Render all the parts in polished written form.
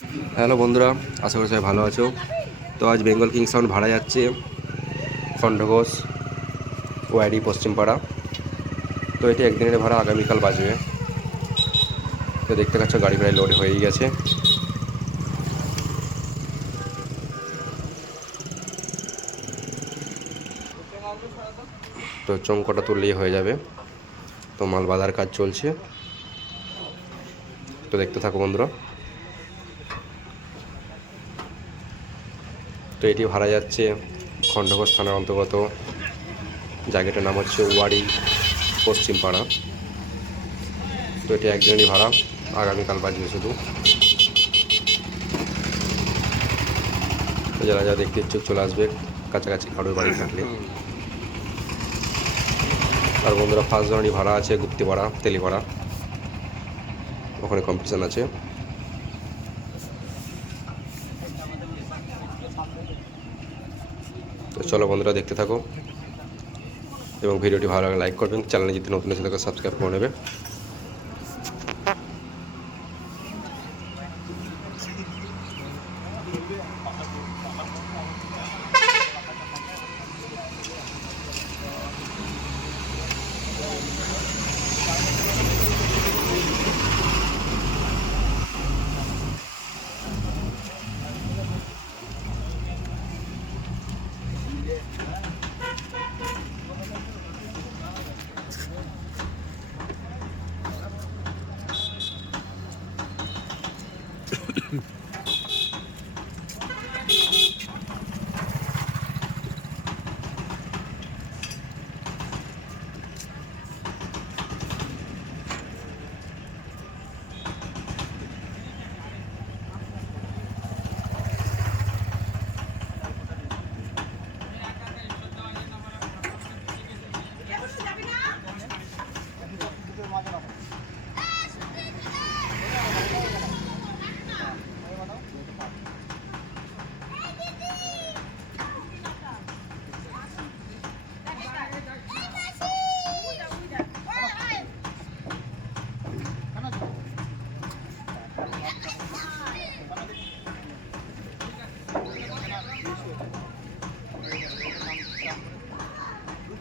Hello বন্ধুরা, আশা করি সবাই ভালো আছো। তো আজ বেঙ্গল কিং সাউন্ড ভাড়া যাচ্ছে খণ্ডঘোষ ওয়াইডি পশ্চিমপাড়া। তো এটি একদিনের ভাড়া, আগামীকাল বাজবে। তো দেখতে পাচ্ছ গাড়ি প্রায় লোড হয়েই গেছে। তো চমকটা তুললেই হয়ে যাবে। তো মাল বাঁধার কাজ চলছে, তো দেখতে থাকো বন্ধুরা। তো এটি ভাড়া যাচ্ছে খণ্ডঘোষ থানার অন্তর্গত, জায়গাটার নাম হচ্ছে ওয়ারি পশ্চিমপাড়া। তো এটি একদিনেরই ভাড়া, আগামীকাল বাজবে শুধু। তো যারা যারা দেখতে ইচ্ছুক চলে আসবে, কাছাকাছি কারোর বাড়ি থাকলে। আর বন্ধুরা, ফার্স্ট জনেরই ভাড়া আছে গুপ্তিপাড়া, তেলিপাড়া, ওখানে কম্পিটিশান আছে। তো চলো বন্ধুরা, দেখতে থাকো এবং ভিডিওটি ভালো লাগলে লাইক করবেন। চ্যানেলে যদি নতুন এসে থাকে সাবস্ক্রাইব করে নেবে।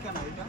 কেন এটা